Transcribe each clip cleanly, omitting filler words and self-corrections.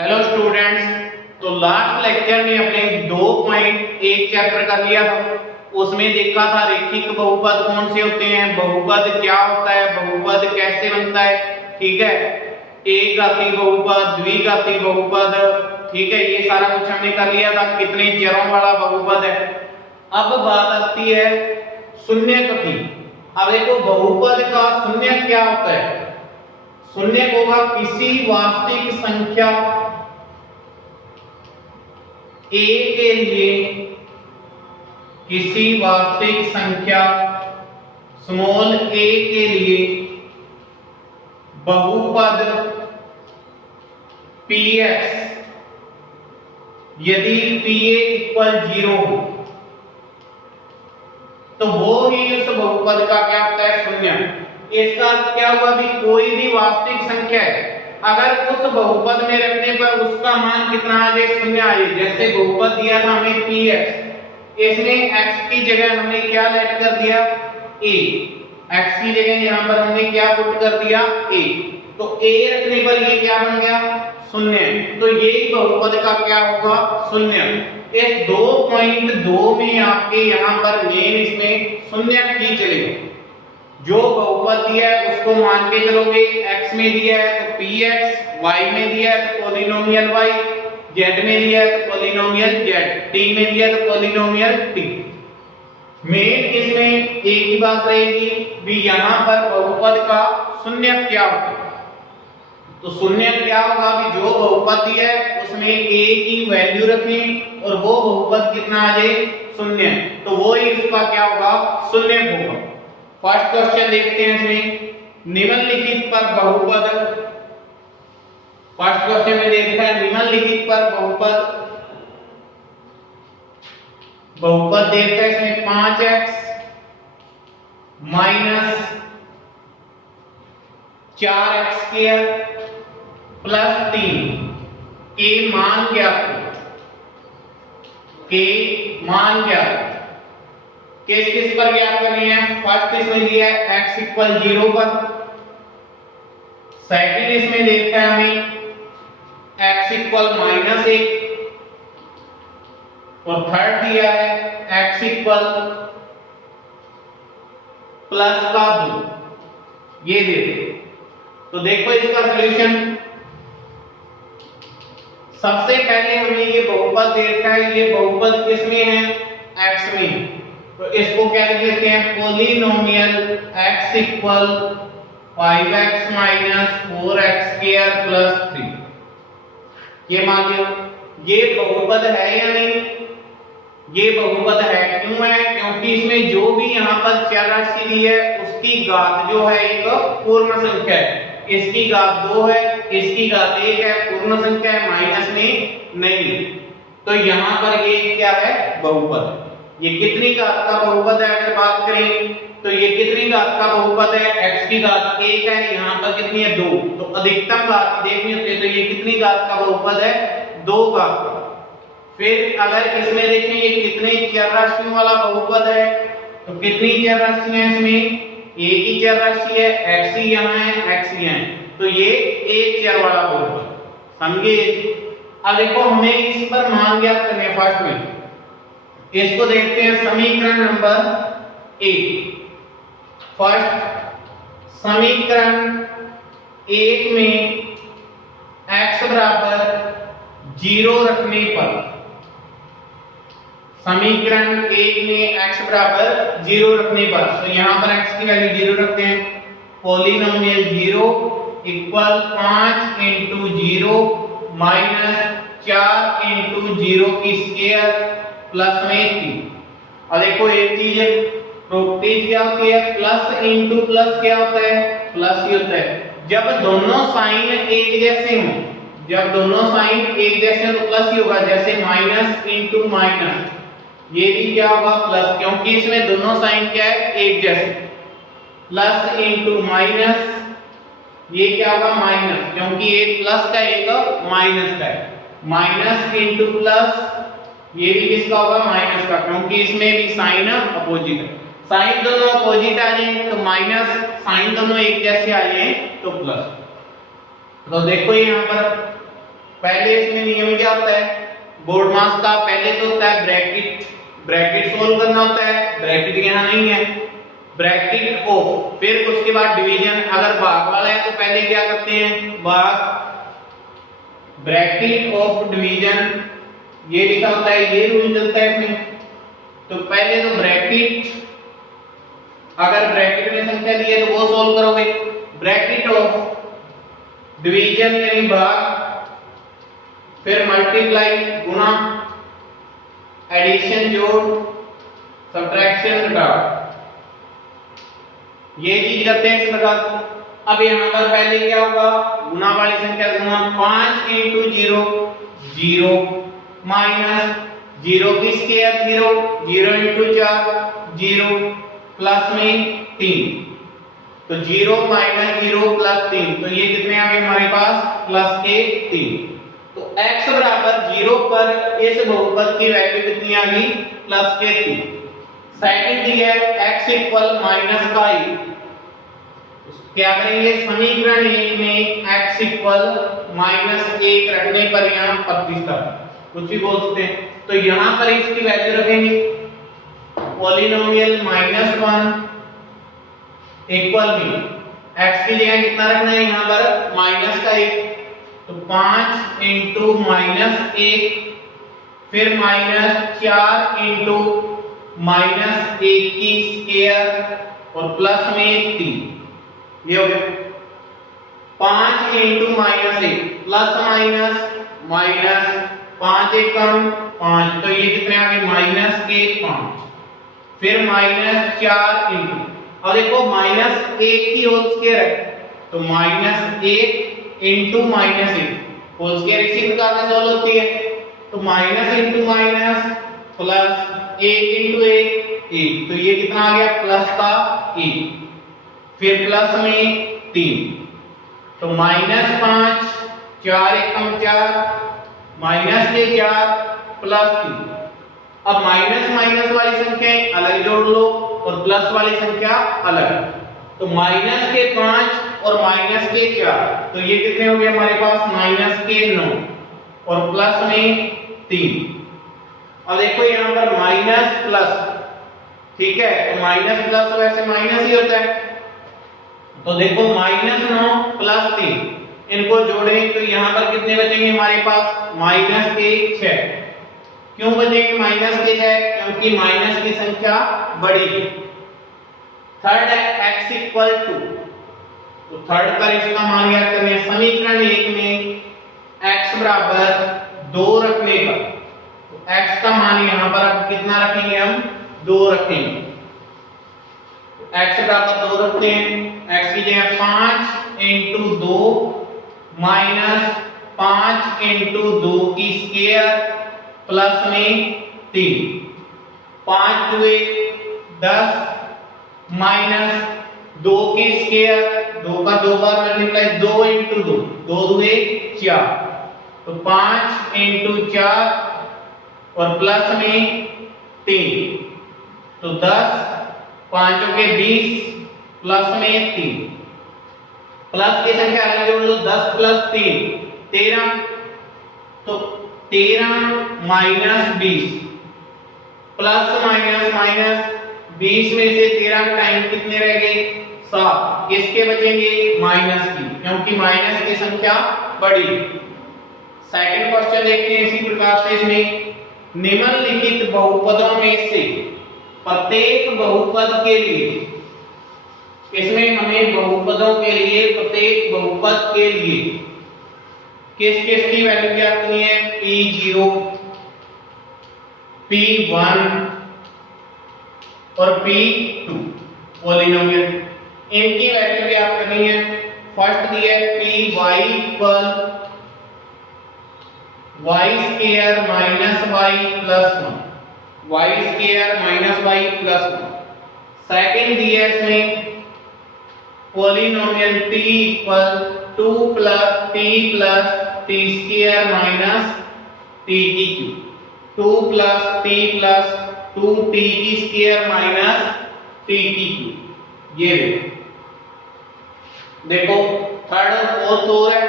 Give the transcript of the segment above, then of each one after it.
Hello students. तो last lecture में अपने 2.1 चैप्टर कर लिया था। उसमें देखा था रेखिक बहुपद कौन से होते हैं, बहुपद क्या होता है, बहुपद कैसे बनता है। ठीक है, एक घाती बहुपद, द्विघाती बहुपद, ठीक है, ये सारा कुछ हमने कर लिया था। कितने चरों वाला बहुपद है। अब बात आती है शून्य की। अब देखो बहुपद का शून्य क्या होता है। शून्य होगा किसी वास्तविक संख्या a के लिए, किसी वास्तविक संख्या स्मॉल a के लिए बहुपद px यदि pa = 0 हो तो वो ही उस बहुपद का क्या होता है, शून्य। इसका क्या हुआ भी कोई भी वास्तविक संख्या है, अगर उस बहुपद में रखने पर उसका मान कितना आ जाए, शून्य आ जाए। जैसे बहुपद दिया था हमें px, इसमें x की जगह हमने क्या लेट कर दिया, a। x की जगह यहां पर हमने क्या पुट कर दिया, a। तो a रखने पर ये क्या बन गया, शून्य। तो ये बहुपद का क्या होगा, शून्य। इस 2.2 में आपके यहां पर मेन इसमें शून्य ही चलेगा। जो बहुपद दिया है उसको मान के चलोगे। x में दिया है तो px, y में दिया है तो पॉलिनोमियल y, z में दिया है तो पॉलिनोमियल z, t में दिया है तो पॉलिनोमियल t। मेन इसमें एक ही बात रहेगी भी यहां पर बहुपद का शून्य क्या होगा। तो शून्य क्या होगा भी जो बहुपद दिया है उसमें a की वैल्यू रखें और वो बहुपद कितना आ जाए, शून्य। तो वो ही इसका क्या होगा, शून्य होगा। फर्स्ट क्वेश्चन देखते हैं इसमें, निम्नलिखित पर बहुपद। फर्स्ट क्वेश्चन में देखा है निम्नलिखित पर बहुपद देखा है इसमें 5x - 4x² + 3 के मान ज्ञात, के मान ज्ञात। किस किस पर ज्ञात करनी है। फर्स्ट इसमें दिया है x = 0 पर, सेकंड इसमें देखा है हमें x = -1 और थर्ड दिया है x = +2। ये दे दे। तो देखो इसका सॉल्यूशन। सबसे पहले हमें ये बहुपद देखा है, ये बहुपद किसमें है, x में। तो इसको क्या लिख लेते हैं, पॉलिनोमियल x = 5x - 4x² + 3। ये मान लिया। ये बहुपद है या नहीं, ये बहुपद है। क्यों है, क्योंकि इसमें जो भी यहाँ पर चर राशि दी है उसकी घात जो है एक पूर्ण संख्या है। इसकी घात 2 है, इसकी घात 1 है, पूर्ण संख्या है, माइनस में नहीं। तो यहाँ पर ये क्या है, बहुपद। ये कितनी घात का बहुपद है अगर बात करें तो ये कितनी घात का बहुपद है, x की घात 1 है, यहाँ पर कितनी है, 2। तो अधिकतम घात देखनी होती है तो ये कितनी घात का बहुपद है, 2 घात। फिर अगर इसमें देखें ये कितने चर राशियों वाला बहुपद है, तो कितनी चर राशियां हैं इसमें, एक ही चर राशि है, x ही यहाँ है, x ही है। तो ये एक चर वाला बहुपद, समझे। अब देखो हमें इस पर मान ज्ञात करने हैं। फर्स्ट में इसको देखते हैं समीकरण नंबर 1। फर्स्ट समीकरण 1 में x = 0 रखने पर, समीकरण 1 में x = 0 रखने पर, तो यहां पर x की वैल्यू 0 रखते हैं। पॉलिनोमियल 0 = 5 × 0 - 4 × 0² + 3। और देखो एक चीज प्रॉपर्टी क्या होती है, प्लस इंटू प्लस क्या होता है, प्लस ही होता है। जब दोनों साइन एक जैसे हों, जब दोनों साइन एक जैसे हो तो प्लस ही होगा। जैसे माइनस इंटू माइनस, ये भी क्या होगा, प्लस, क्योंकि इसमें दोनों साइन क्या है, एक जैसे। प्लस इंटू माइनस, ये क्या होगा, माइनस, क्योंकि एक प्लस का एक माइनस का है। माइनस इंटू प्लस, ये भी किसका होगा, माइनस का, क्योंकि इसमें भी साइन अपोजिट है। साइन दोनों अपोजिट आ जाए तो माइनस, साइन दोनों एक जैसे आ जाए तो प्लस। तो देखो यहाँ पर पहले इसमें नियम क्या होता है, बोर्ड मास का पहले तो होता है ब्रैकेट, ब्रैकेट सोल्व करना होता है, ब्रैकेट यहाँ नहीं है, ब्रैकेट ऑफ, फिर उसके बाद डिवीजन, अगर भाग वाला है तो पहले क्या करते हैं भाग, ब्रैकेट ऑफ डिवीजन, ये लिखा होता है, ये रूल चलता है इसमें। तो पहले तो ब्रैकेट, अगर ब्रैकेट में संख्या दी है तो वो सोल्व करोगे, ब्रैकेट ऑफ डिवीजन यानी भाग, फिर मल्टीप्लाई गुणा, एडिशन जोड़, सब्ट्रैक्शन घटा, ये चीज करते हैं इस प्रकार से। अब यहाँ पर पहले क्या होगा, गुना वाली संख्या गुना 5 इंटू 0 0 माइनस 0 की स्क्वायर 0 0 इंटू 4 0 प्लस में 3, तो 0 माइनस 0 प्लस 3, तो ये कितने आ गए हमारे पास प्लस के 3। तो x बराबर 0 पर इस बहुपद की वैल्यू कितनी आ गई प्लस के 3। सेकंड दिया है x इक्वल माइनस का 1, क्या करेंगे समीकरण 1 में x इक्वल माइनस 1 रखने पर यहाँ प्रतिस्थापित, कुछ भी बोल सकते हैं, तो यहाँ पर इसकी वैल्यू रखेंगे पॉलिनोमियल -1 इक्वल में x की जगह कितना रखना है यहाँ पर माइनस का 1, तो 5 इंटू -1 फिर -4 इंटू -1 की स्क्वायर और प्लस में 3, ये हो गया 5 इंटू -1 प्लस माइनस माइनस 5 एकम 5, तो ये कितने आ गए माइनस के 5, फिर -4 इंटू, और देखो -1 की होल स्क्वायर है, तो -1 इंटू -1 होल स्क्वायर इसी प्रकार से सॉल्व होती है, तो minus into minus plus 1 into 1, तो ये कितना आ गया प्लस का 1, फिर प्लस में 3, तो -5 4 एकम 4 माइनस के 4 प्लस 3। अब माइनस माइनस वाली संख्याएं अलग जोड़ लो और प्लस वाली संख्या अलग, तो माइनस के 5 और माइनस के 4, तो ये कितने हो गए हमारे पास माइनस के 9 और प्लस में 3। अब देखो यहाँ पर माइनस प्लस, ठीक है, तो माइनस प्लस वैसे माइनस ही होता है, तो देखो -9 प्लस 3, इनको जोड़ें तो यहाँ पर कितने बचेंगे हमारे पास माइनस के 6। क्यों बचेंगे माइनस के 6? क्योंकि माइनस की संख्या बड़ी है। थर्ड है x इक्वल टू, तो थर्ड पर इसका मान याद करने हैं, समीकरण 1 में x बराबर 2 रखने का, तो x का मान यहाँ पर अब कितना रखेंगे हम 2 रखेंगे, x बराबर 2 रखते हैं, x की जगह 5 इंटू 2 माइनस 5 इंटू 2 की स्क्वायर प्लस में 3, 5 2 10 माइनस 2 की स्क्वायर, 2 का 2 बार मल्टीप्लाई, 2 इंटू 2 2 2 4, तो 5 इंटू 4 और प्लस में 3, तो 10 5 के 20 प्लस में 3, प्लस की संख्या अलग जोड़ लो, 10 प्लस 3 13, तो 13 माइनस 20 प्लस माइनस माइनस 20 में से 13 का टाइम कितने रह गए 7, किसके बचेंगे माइनस की, क्योंकि माइनस की संख्या बड़ी। सेकंड क्वेश्चन देखते हैं इसी प्रकार से, इसमें निम्नलिखित बहुपदों में से प्रत्येक बहुपद के लिए, इसमें हमें बहुपदों के लिए प्रत्येक बहुपद के लिए किस किस की वैल्यू ज्ञात करनी है, p0 p1 और p2 पॉलिनोमियल, इनकी वैल्यू ज्ञात करनी है। फर्स्ट दिया है py equal y square minus y plus 1, y square minus y plus 1। Second दिया है इसमें polynomial t equal 2 plus t square minus t की cube, 2 plus t plus 2t की स्क्वायर माइनस t की क्यूब। ये देखो थर्ड और fourth हो रहा है,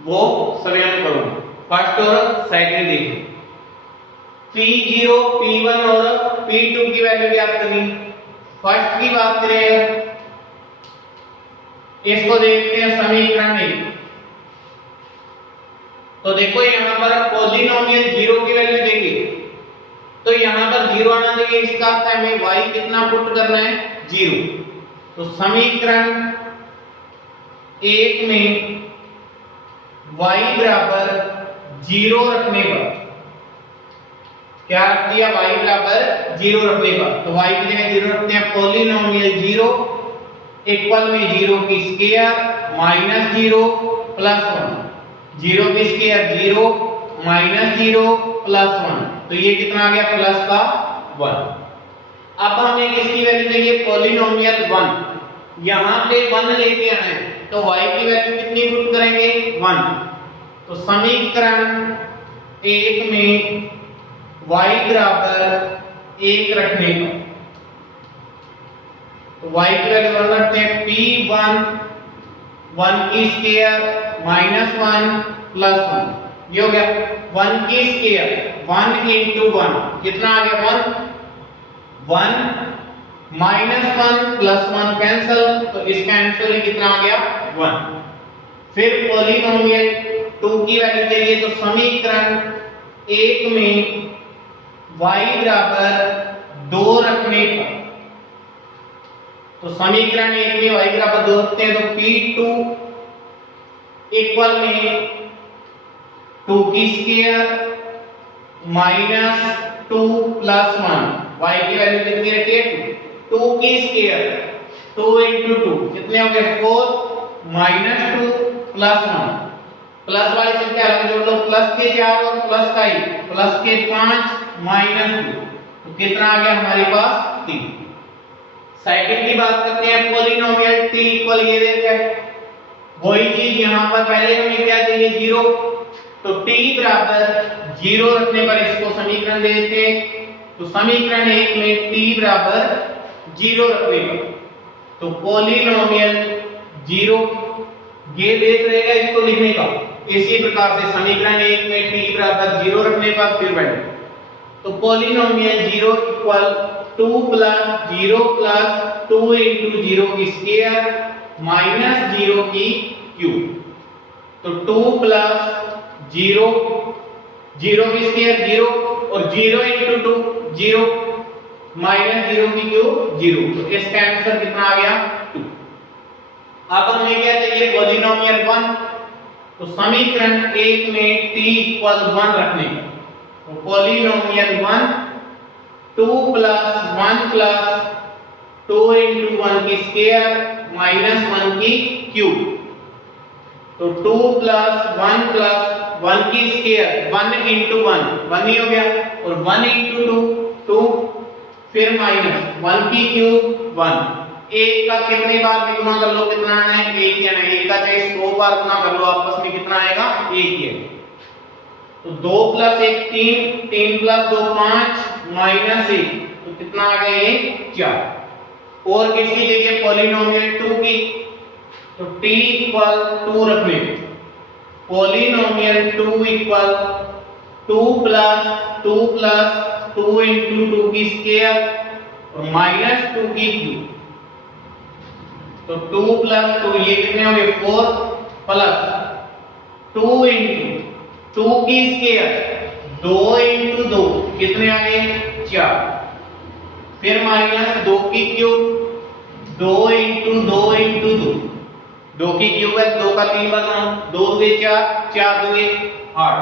वो स्वयं करो। फर्स्ट और सेकंड देखिए, P0 P1 और P2 की वैल्यू ज्ञात करनी। फर्स्ट की बात करें, इसको देखते हैं समीकरण 1। तो देखो यहां पर पॉलिनोमियल 0 की वैल्यू देंगे तो यहां पर 0 आना चाहिए, इसका अर्थ है हमें y कितना पुट करना है, 0। तो समीकरण 1 में y बराबर 0 रखने पर क्या रख दिया, y बराबर 0 रखने पर, तो y की जगह 0 रखते हैं। पॉलिनोमियल 0 इक्वल में 0 की स्क्वायर माइनस 0 प्लस 1, 0 की स्क्वायर 0 माइनस 0 प्लस 1, तो ये कितना आ गया, प्लस का 1। अब हमें किसकी वैल्यू चाहिए, पॉलिनोमियल 1। यहां पे 1 लेके आना है तो y की वैल्यू कितनी पुट करेंगे, 1। तो समीकरण 1 में y बराबर 1 रखने पर, तो y की वैल्यू 1 रखते हैं, p1 1 की स्क्वायर माइनस 1 प्लस 1, ये हो गया 1 की स्क्वायर 1 into 1 कितना आ गया, 1 1 माइनस 1 प्लस 1 कैंसिल, तो इसका आंसर ही कितना आ गया, 1। फिर पॉलिनोमियल 2 की वैल्यू चाहिए, तो समीकरण 1 में y बराबर 2 रखने पर, तो समीकरण 1 में y बराबर 2 रखते हैं तो p2 इक्वल में 2 की स्क्वायर माइनस 2 प्लस 1, y की वैल्यू कितनी रखी है, 2 की स्क्वायर 2 into 2 कितने हो गए, 4 माइनस 2 प्लस 1, प्लस वाली संख्या अलग जोड़ लो, प्लस के 4 और प्लस का 1, प्लस के 5 माइनस 2, तो कितना आ गया हमारे पास, 3। सेकंड की बात करते हैं, पॉलिनोमियल t इक्वल ये देखा है, वही चीज यहां पर पहले हमें क्या चाहिए, 0, तो t बराबर 0 रखने पर इसको समीकरण दे देते हैं। तो समीकरण 1 में t बराबर 0 रखने पर, तो पॉलिनोमियल 0 ये बेस रहेगा इसको लिखने का। इसी प्रकार से समीकरण 1 में t बराबर 0 रखने पर फिर वैल्यू, तो polynomial 0 equal 2 plus 0 plus 2 into 0 की स्क्वायर माइनस 0 की क्यूब, तो 2 प्लस 0 0 की स्क्वायर 0 और 0 into 2 0 माइनस 0 की क्यूब 0, तो इसका आंसर कितना आ गया, 2। अब हमें क्या चाहिए, पॉलिनोमियल 1। तो समीकरण 1 में t इक्वल 1 रखने पर, तो पॉलिनोमियल 1 2 प्लस 1 प्लस 2 into 1 की स्क्वायर माइनस 1 की क्यूब, तो 2 प्लस 1 प्लस 1 की स्क्वायर 1 into 1 ही हो गया, और 1 into 2 2, फिर माइनस 1 की क्यूब 1, एक का कितनी बार भी गुना कर लो कितना आना है, एक ही आना है, एक का चाहे 100 बार गुना कर लो आपस में कितना आएगा, एक ही है। तो 2 प्लस 1 3, 3 प्लस 2 5 माइनस 1, तो कितना आ गया, ये 4। और किसकी जगह, पॉलिनोमियल 2 की, तो t इक्वल 2 रखने पे, polynomial 2 equal 2 plus 2 plus 2 into 2 की स्क्वायर और माइनस 2 की क्यूब, तो 2 प्लस 2 ये कितने हो गए, 4 प्लस 2 into 2 की स्क्वायर 2 into 2 कितने आ गए, 4, फिर माइनस 2 की क्यूब 2 into 2 into 2, 2 की क्यूब है, 2 का 3 बार गुना, 2 2 4 4 2 8,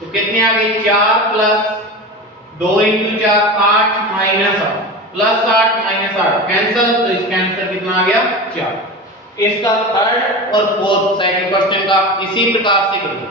तो कितने आ गए, 4 plus 2 into 4 8 minus 8 plus 8 minus 8 cancel, तो इसका आंसर कितना आ गया, 4। इसका थर्ड और फोर्थ सेकंड क्वेश्चन का इसी प्रकार से करेंगे।